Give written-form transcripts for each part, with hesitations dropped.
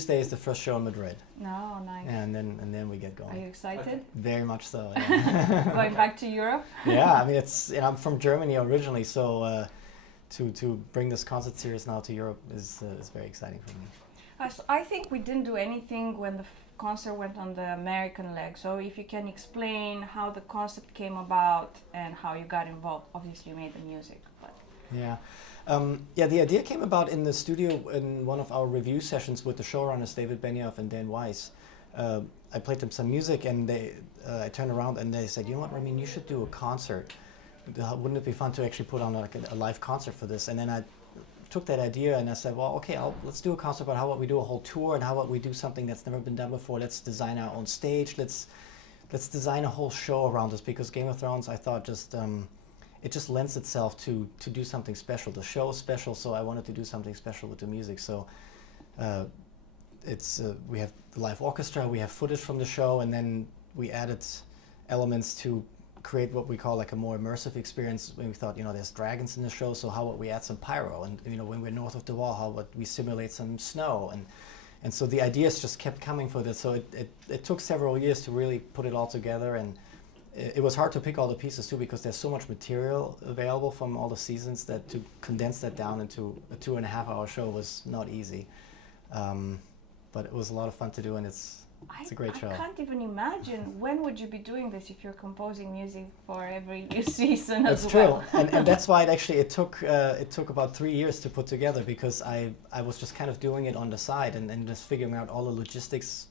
Tuesday is the first show in Madrid, No, nice. and then we get Are you going. excited? Very much so. Yeah. Going back to Europe? Yeah, I mean I'm from Germany originally, so to bring this concert series now to Europe is very exciting for me. I think we didn't do anything when the concert went on the American leg. So if you can explain how the concept came about and how you got involved. Obviously, you made the music, but Yeah. Yeah, the idea came about in the studio in one of our review sessions with the showrunners David Benioff and Dan Weiss. I played them some music, and I turned around and they said, "You know what, Ramin, you should do a concert. Wouldn't it be fun to actually put on like a live concert for this?" And then I took that idea and I said, "Well, okay, let's do a concert, but how about we do a whole tour, and how about we do something that's never been done before? Let's design our own stage. Let's design a whole show around this, because Game of Thrones, I thought, it just lends itself to do something special. The show is special, so I wanted to do something special with the music. So we have the live orchestra, we have footage from the show, and then we added elements to create what we call like a more immersive experience. When we thought, there's dragons in the show, so how about we add some pyro? And when we're north of the wall, how about we simulate some snow? And so the ideas just kept coming for this. So it took several years to really put it all together, and it was hard to pick all the pieces too, because there's so much material available from all the seasons that to condense that down into a 2.5-hour show was not easy. But it was a lot of fun to do, and it's a great show. I can't even imagine when would you be doing this if you're composing music for every new season as well. That's true, and that's why it took about 3 years to put together, because I was just kind of doing it on the side and just figuring out all the logistics.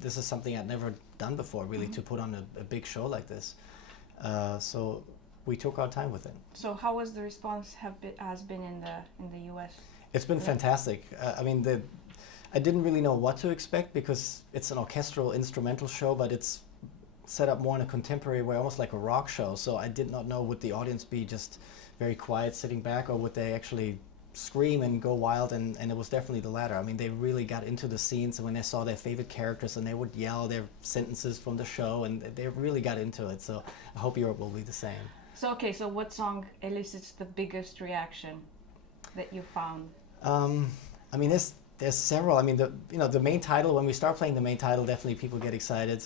This is something I'd never done before, really, to put on a big show like this. So we took our time with it. So how was the response has been in the US? It's been fantastic. I mean, I didn't really know what to expect, because it's an orchestral instrumental show, but it's set up more in a contemporary way, almost like a rock show. So I did not know, would the audience be just very quiet sitting back, or would they actually scream and go wild, and it was definitely the latter. I mean, they really got into the scenes, and when they saw their favorite characters, and they would yell their sentences from the show, and they really got into it. So I hope Europe will be the same. So what song elicits the biggest reaction that you found? I mean, there's several. I mean, the main title, when we start playing the main title, definitely people get excited.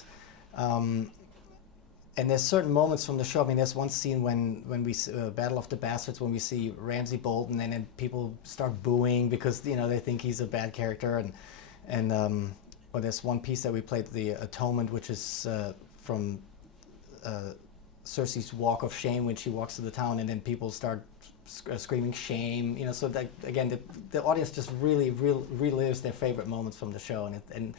And there's certain moments from the show. I mean, there's one scene when we Battle of the Bastards, when we see Ramsay Bolton, and then people start booing because they think he's a bad character, and well, there's one piece that we played, the Atonement, which is from Cersei's walk of shame when she walks to the town, and then people start screaming shame. So that, again, the audience just really relives their favorite moments from the show, and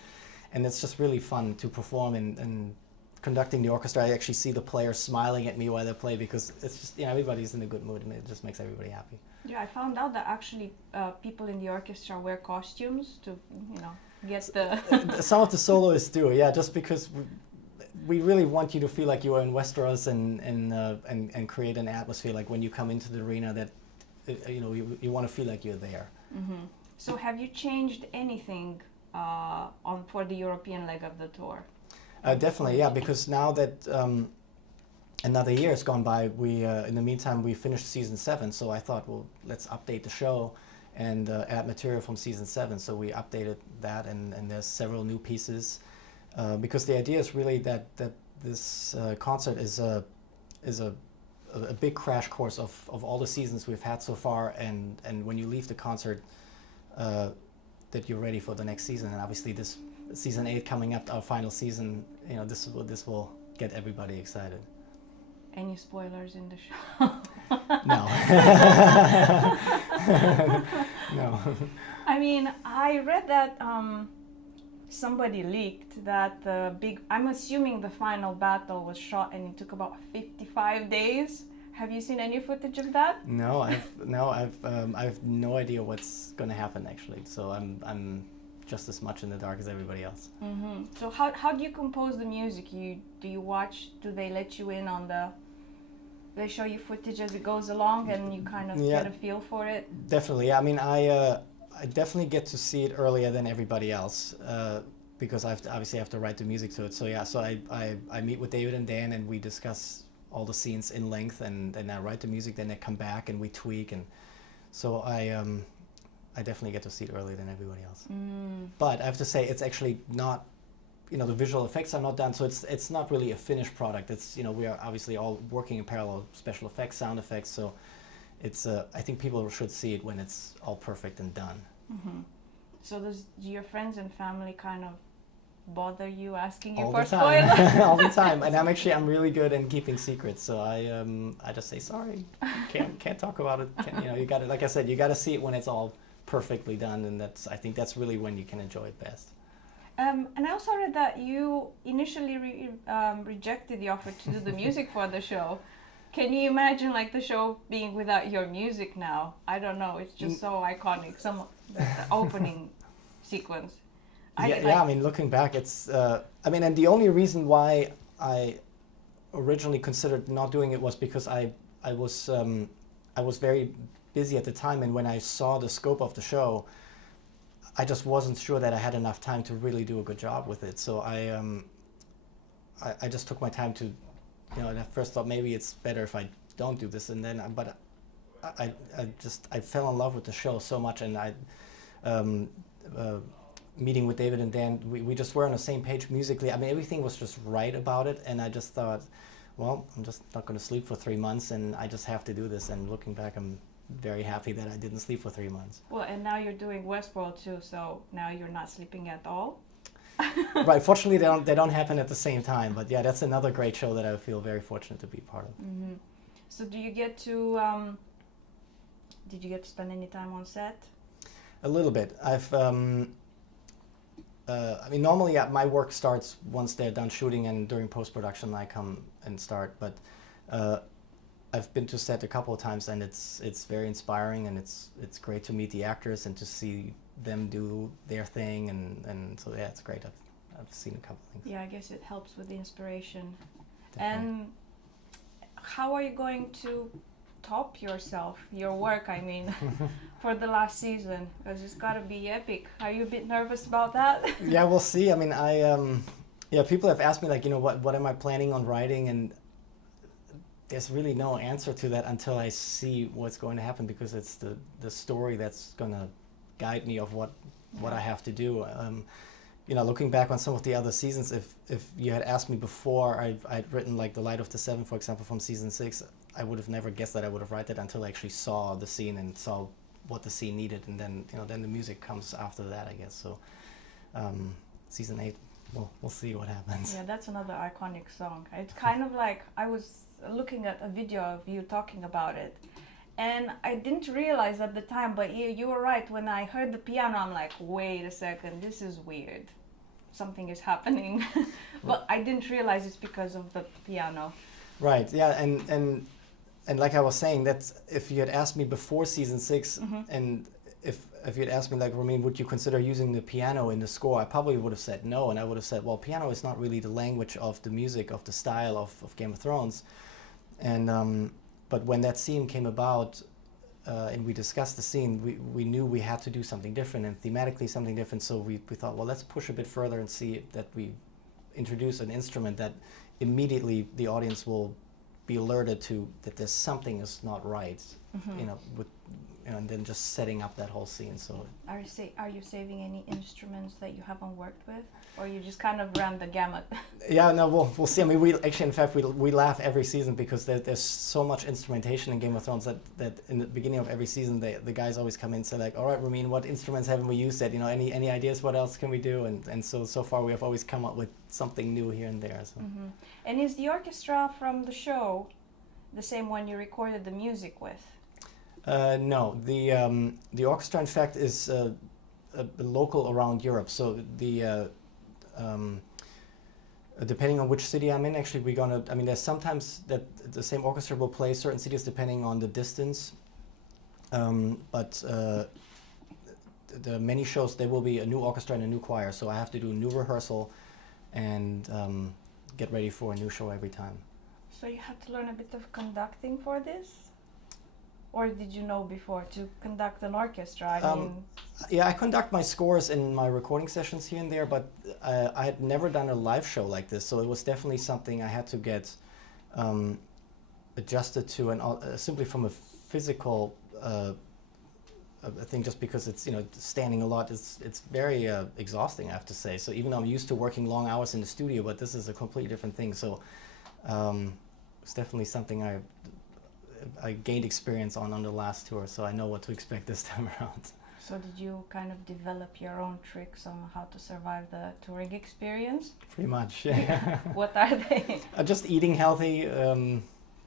it's just really fun to perform and conducting the orchestra. I actually see the players smiling at me while they play, because it's just everybody's in a good mood, and it just makes everybody happy. Yeah, I found out that actually people in the orchestra wear costumes to get the Some of the soloists do, yeah, just because we really want you to feel like you are in Westeros and create an atmosphere, like when you come into the arena, that you want to feel like you're there. Mm-hmm. So have you changed anything for the European leg of the tour? Definitely, yeah, because now that another year has gone by, we in the meantime we finished season 7, so I thought, well, let's update the show and add material from season 7. So we updated that, and there's several new pieces, because the idea is really that this concert is a big crash course of all the seasons we've had so far, and when you leave the concert, that you're ready for the next season. And obviously this season 8 coming up, our final season, this will get everybody excited. Any spoilers in the show? No. No. I mean, I read that somebody leaked that I'm assuming the final battle was shot and it took about 55 days. Have you seen any footage of that? No, I've no idea what's going to happen, actually. So I'm just as much in the dark as everybody else. Mm-hmm. So how do you compose the music? Do they let you in on they show you footage as it goes along, and you kind of get a feel for it? Definitely. I mean, I definitely get to see it earlier than everybody else, because I obviously have to write the music to it. So yeah, so I meet with David and Dan, and we discuss all the scenes in length, and then I write the music, then I come back and we tweak, and so I definitely get to see it earlier than everybody else. Mm. But I have to say, it's actually not, the visual effects are not done, so it's not really a finished product. It's, we are obviously all working in parallel, special effects, sound effects, so it's, I think people should see it when it's all perfect and done. Mm-hmm. So do your friends and family kind of bother you, asking you All for the time. spoilers? All the time. And I'm really good in keeping secrets, so I just say sorry. Can't talk about it. You got to, like I said, you got to see it when it's all perfectly done, and I think that's really when you can enjoy it best. And I also read that you initially rejected the offer to do the music for the show. Can you imagine like the show being without your music now? I don't know. It's just so iconic. The opening sequence. I mean, looking back, it's. And the only reason why I originally considered not doing it was because I was very busy at the time, and when I saw the scope of the show, I just wasn't sure that I had enough time to really do a good job with it. So I just took my time to, and I first thought maybe it's better if I don't do this, and then but I fell in love with the show so much, and meeting with David and Dan, we just were on the same page musically. I mean, everything was just right about it, and I just thought, well, I'm just not going to sleep for 3 months, and I just have to do this. And looking back, I'm very happy that I didn't sleep for 3 months. Well, and now you're doing Westworld too, so now you're not sleeping at all. Right. Fortunately, they don't happen at the same time. But yeah, that's another great show that I feel very fortunate to be part of. Mm-hmm. So do you get to? Did you get to spend any time on set? A little bit. Normally my work starts once they're done shooting, and during post-production I come and start. But I've been to set a couple of times, and it's very inspiring, and it's great to meet the actors and to see them do their thing, and so yeah, it's great. I've seen a couple of things. Yeah, I guess it helps with the inspiration. Definitely. And how are you going to top your work, I mean, for the last season? Because it's got to be epic. Are you a bit nervous about that? Yeah, we'll see. I mean, people have asked me, like, what am I planning on writing, and there's really no answer to that until I see what's going to happen, because it's the story that's going to guide me of what I have to do. Looking back on some of the other seasons, if you had asked me before I'd written like The Light of the Seven, for example, from season 6, I would have never guessed that I would have written that until I actually saw the scene and saw what the scene needed, and then the music comes after that, I guess. So season 8, we'll see what happens. Yeah, that's another iconic song. It's kind of like, I was looking at a video of you talking about it, and I didn't realize at the time, but you were right. When I heard the piano, I'm like, wait a second, this is weird. Something is happening. But I didn't realize it's because of the piano. Right, yeah, and like I was saying, that's, if you had asked me before season 6, Mm-hmm. and if you had asked me, like, Ramin, would you consider using the piano in the score, I probably would have said no, and I would have said, well, piano is not really the language of the music, of the style of Game of Thrones. And but when that scene came about, and we discussed the scene, we knew we had to do something different, and thematically something different, so we thought, well, let's push a bit further and see that we introduce an instrument that immediately the audience will be alerted to, that there's something is not right, Mm-hmm. And then just setting up that whole scene. So Are you saving any instruments that you haven't worked with, or you just kind of ran the gamut? yeah, no, we'll see. I mean, we laugh every season, because there's so much instrumentation in Game of Thrones that in the beginning of every season the guys always come in and say, like, all right, Ramin, what instruments haven't we used yet? Any ideas? What else can we do? And so far we have always come up with something new here and there. So. Mm-hmm. And is the orchestra from the show the same one you recorded the music with? No, the orchestra, in fact, is local around Europe. So depending on which city I'm in, actually, there's sometimes that the same orchestra will play certain cities depending on the distance. But the many shows, there will be a new orchestra and a new choir. So I have to do a new rehearsal and get ready for a new show every time. So you had to learn a bit of conducting for this? Or did you know before to conduct an orchestra? Yeah, I conduct my scores in my recording sessions here and there, but I had never done a live show like this, so it was definitely something I had to get adjusted to, and simply from a physical a thing just because it's standing a lot. It's very exhausting, I have to say. So even though I'm used to working long hours in the studio, but this is a completely different thing. So it's definitely something I gained experience on the last tour. So I know what to expect this time around. So did you kind of develop your own tricks on how to survive the touring experience? Pretty much, yeah. What are they? Just eating healthy,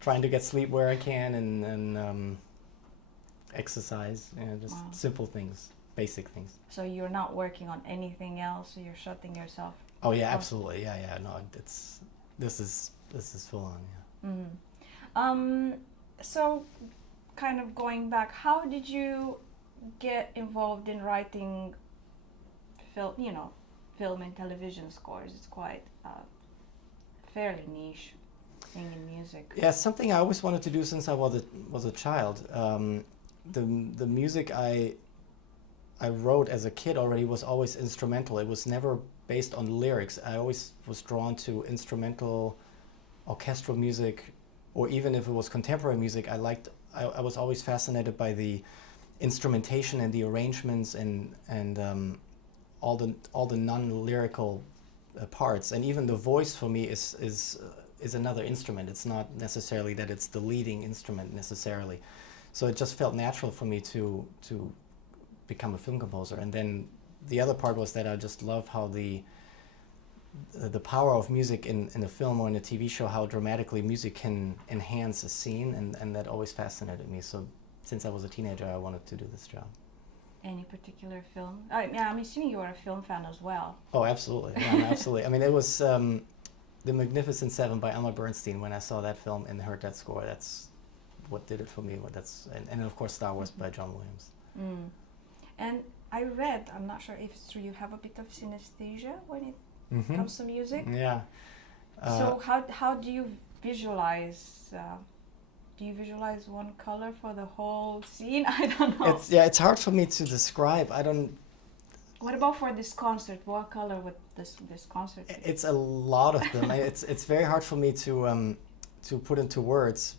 trying to get sleep where I can, and exercise. Just Wow. simple things, basic things. So you're not working on anything else, so you're shutting yourself. Oh yeah, off. absolutely. Yeah. No, this is full on. Yeah. Mm. So kind of going back, how did you get involved in writing film and television scores? It's quite fairly niche thing in music. Yeah, something I always wanted to do since I was a child. The music I wrote as a kid already was always instrumental. It was never based on lyrics. I always was drawn to instrumental, orchestral music, or even if it was contemporary music. I was always fascinated by the instrumentation and the arrangements and all the non-lyrical parts. And even the voice for me is another instrument. It's not necessarily that it's the leading instrument necessarily. So it just felt natural for me to become a film composer. And then the other part was that I just love how the power of music in a film or in a TV show, how dramatically music can enhance a scene, and that always fascinated me. So since I was a teenager, I wanted to do this job. Any particular film? I'm assuming you are a film fan as well. Oh, absolutely. Yeah, absolutely. I mean, it was The Magnificent Seven by Elmer Bernstein. When I saw that film and heard that score, that's what did it for me. And of course Star Wars by John Williams. Mm. And I read, I'm not sure if it's true, you have a bit of synesthesia when it comes to music. Yeah. So how do you visualize? Do you visualize one color for the whole scene? I don't know. It's hard for me to describe. I don't. What about for this concert? What color would this concert be? It's a lot of them. It's very hard for me to put into words.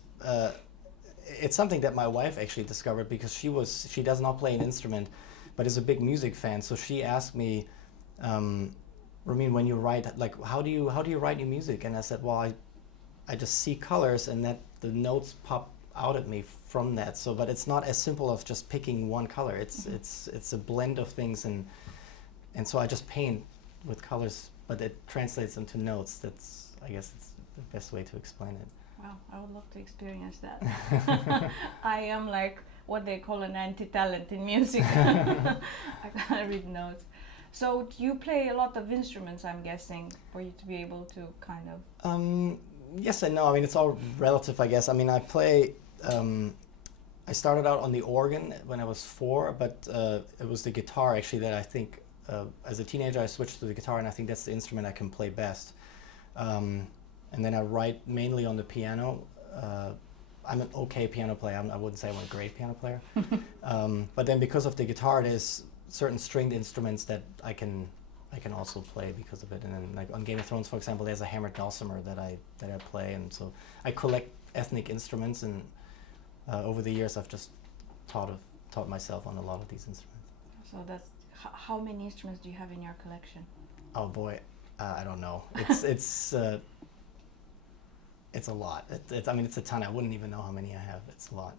It's something that my wife actually discovered because she does not play an instrument, but is a big music fan. So she asked me, Ramin, when you write, like how do you write your music? And I said, well, I just see colors and that the notes pop out at me from that. So, but it's not as simple as just picking one color. It's a blend of things, and so I just paint with colors, but it translates into notes. I guess it's the best way to explain it. Wow, I would love to experience that. I am like what they call an anti-talent in music. I can't read notes. So you play a lot of instruments, I'm guessing, for you to be able to kind of... Yes and no. I mean, it's all relative, I guess. I mean, I play... I started out on the organ when I was 4, but it was the guitar, actually, that I think... as a teenager, I switched to the guitar, and I think that's the instrument I can play best. And then I write mainly on the piano. I'm an okay piano player. I wouldn't say I'm a great piano player. But then because of the guitar, there's certain stringed instruments that I can also play because of it. And then like on Game of Thrones, for example, there's a hammered dulcimer that I play. And so I collect ethnic instruments, and over the years I've just taught myself on a lot of these instruments. So that's how many instruments do you have in your collection? Oh boy, I don't know. It's a lot. I mean, it's a ton. I wouldn't even know how many I have. It's a lot.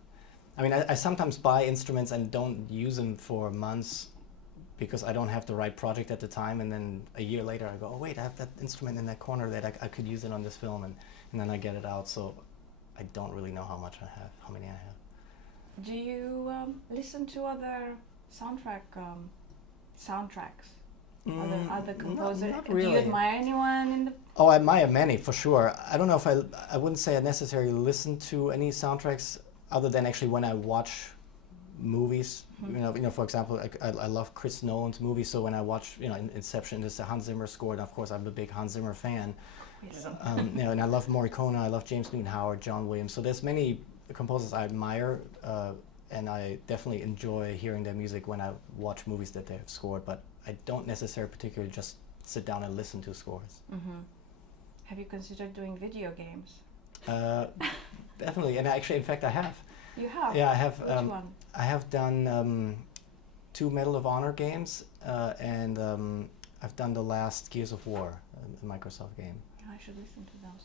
I mean, I sometimes buy instruments and don't use them for months because I don't have the right project at the time, and then a year later I go, oh wait, I have that instrument in that corner that I could use it on this film, and then I get it out. So I don't really know how many I have. Do you listen to other soundtracks? Other composers? Not really. Do you admire anyone in the... Oh, I admire many, for sure. I don't know if I wouldn't say I necessarily listen to any soundtracks other than actually when I watch movies. You know, for example, I love Chris Nolan's movies, so when I watch, Inception, it's a Hans Zimmer score, and of course I'm a big Hans Zimmer fan. Yes. And I love Morricone, I love James Newton Howard, John Williams. So there's many composers I admire, and I definitely enjoy hearing their music when I watch movies that they have scored, but I don't necessarily particularly just sit down and listen to scores. Have you considered doing video games? Definitely, and actually, in fact, I have. You have? Yeah, I have. Which one? I have done 2 Medal of Honor games, and I've done the last Gears of War, a Microsoft game. I should listen to those.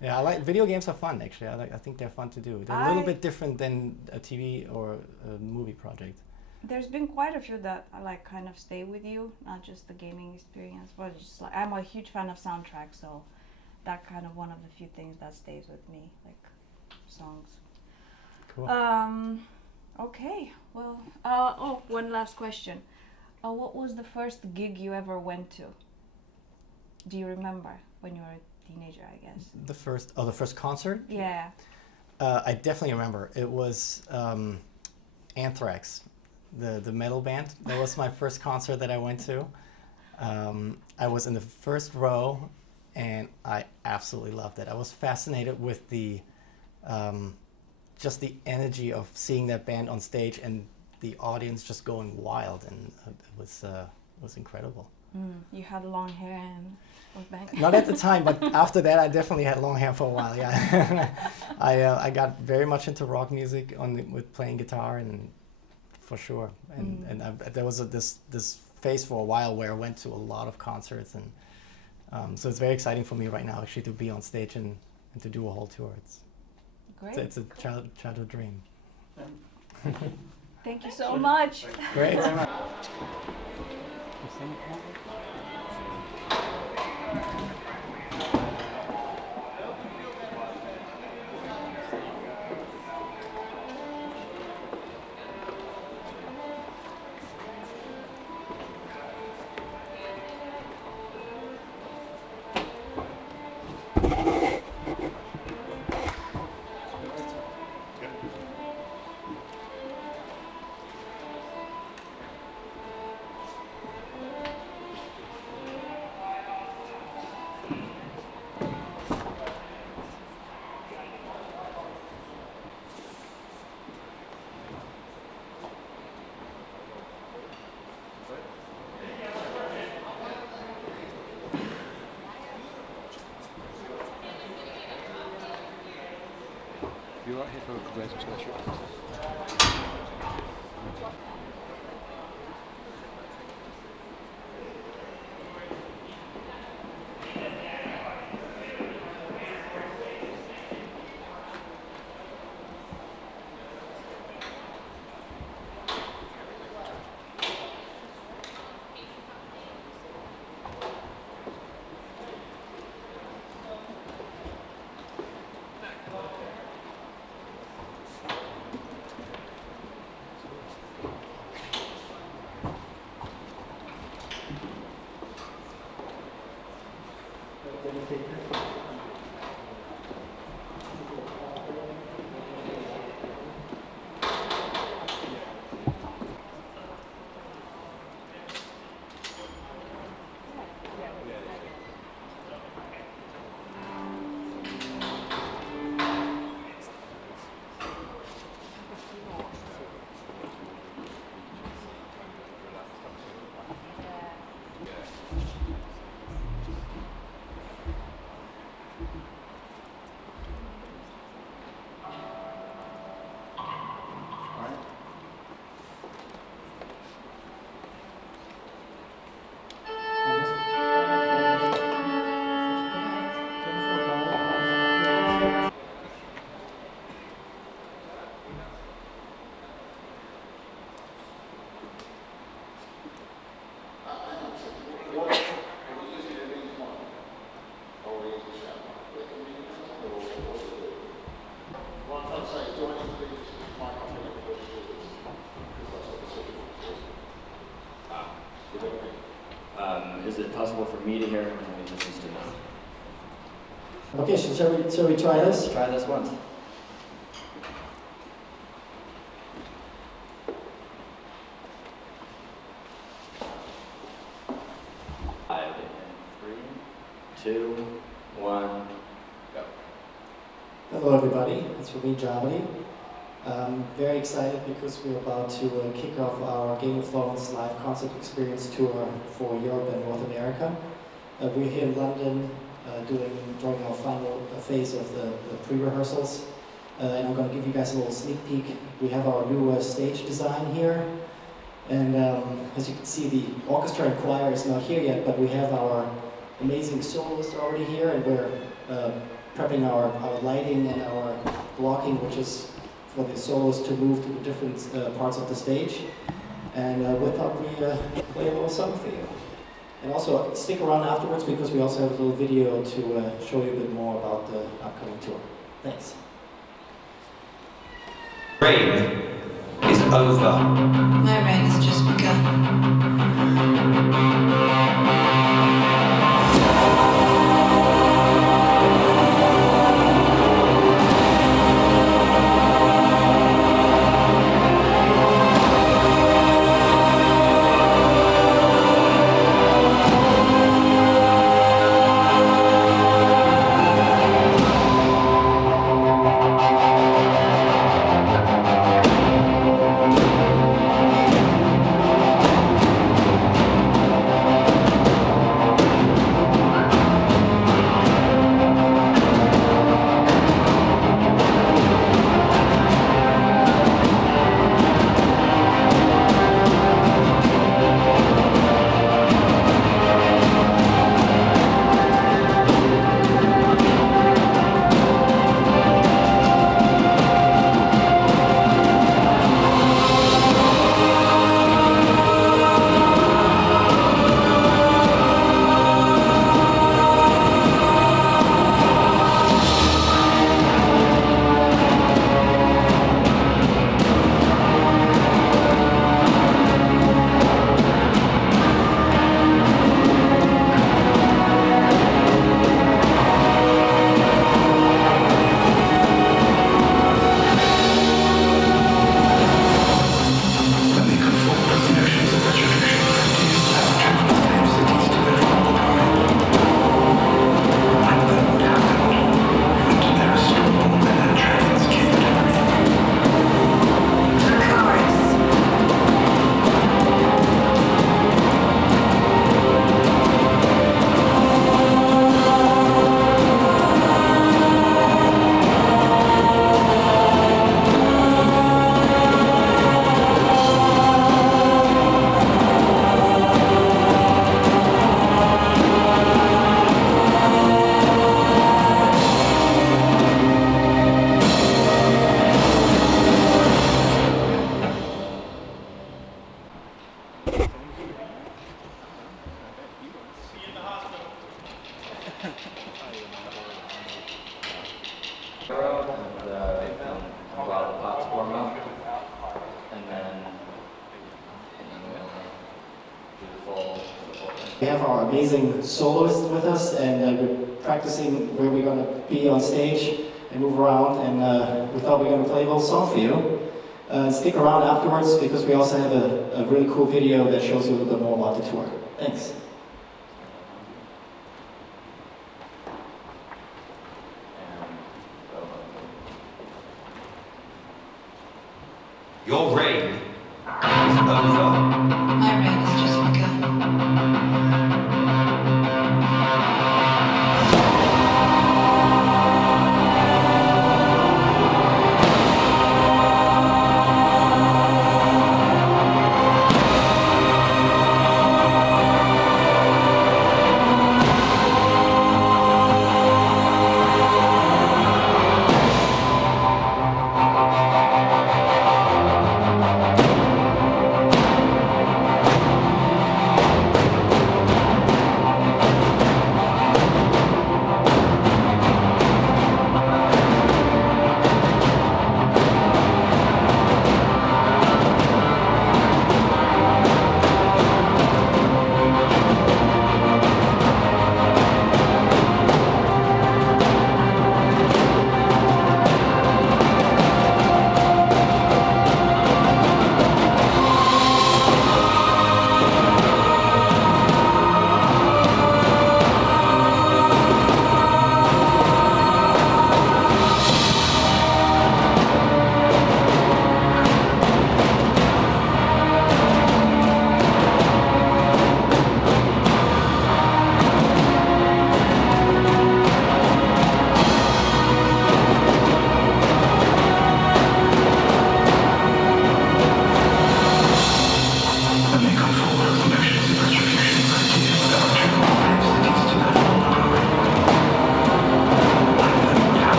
Yeah, I like video games are fun actually. I think they're fun to do. They're a little bit different than a TV or a movie project. There's been quite a few that like kind of stay with you, not just the gaming experience, but just like I'm a huge fan of soundtracks, so that kind of one of the few things that stays with me, like songs. Cool. Okay. Well, one last question. What was the first gig you ever went to? Do you remember when you were a teenager, I guess? The first concert? Yeah. I definitely remember. It was Anthrax, the metal band. That was my first concert that I went to. I was in the first row, and I absolutely loved it. I was fascinated with the just the energy of seeing that band on stage and the audience just going wild, and it was incredible. You had long hair and was bang. Not at the time, but after that, I definitely had long hair for a while. Yeah, I got very much into rock music with playing guitar, and for sure. And there was this phase for a while where I went to a lot of concerts, and so it's very exciting for me right now actually to be on stage and to do a whole tour. Great. It's a childhood dream. Thank you so much. Great. You right here for a congratulations. Is it possible for me to hear him and he listens to me? Okay, so shall we try this? Try this once. 5, 3, 2, 1, go. Hello everybody, it's for me, Javali. Very excited because we're about to kick off our Game of Thrones live concert experience tour for Europe and North America. We're here in London during our final phase of the pre-rehearsals. and I'm going to give you guys a little sneak peek. We have our new stage design here, and as you can see, the orchestra and choir is not here yet, but we have our amazing soloist already here, and we're prepping our lighting and our blocking, which is for the soloist to move to the different parts of the stage. And we thought we'd play a little song for you. And also stick around afterwards because we also have a little video to show you a bit more about the upcoming tour. Thanks. Rain is over. My reign has just begun. While the pots warm up, and then do the full thing. We have our amazing soloist with us, and we're practicing where we're going to be on stage and move around, and we thought we were going to play a little song for you. Stick around afterwards because we also have a really cool video that shows you a little bit more about the tour. Thanks. Your reign is over. My reign has just begun.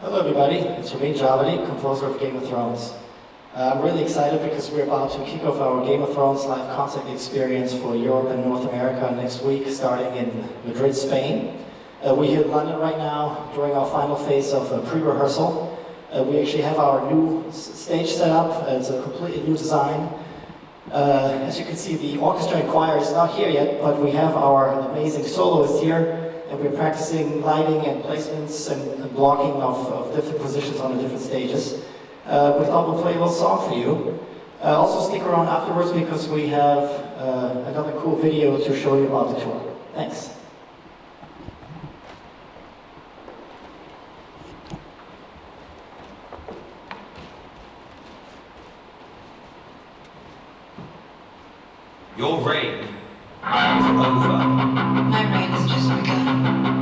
Hello everybody, it's Ramin Javadi, composer of Game of Thrones. I'm really excited because we're about to kick off our Game of Thrones live concert experience for Europe and North America next week, starting in Madrid, Spain. We're here in London right now during our final phase of pre-rehearsal. We actually have our new stage set up. It's a completely new design. As you can see, the orchestra and choir is not here yet, but we have our amazing soloists here, and we're practicing lighting and placements and blocking of different positions on the different stages. We thought we'll play a little song for you. Also stick around afterwards because we have another cool video to show you about the tour. Thanks. Your reign is over. My reign has just begun.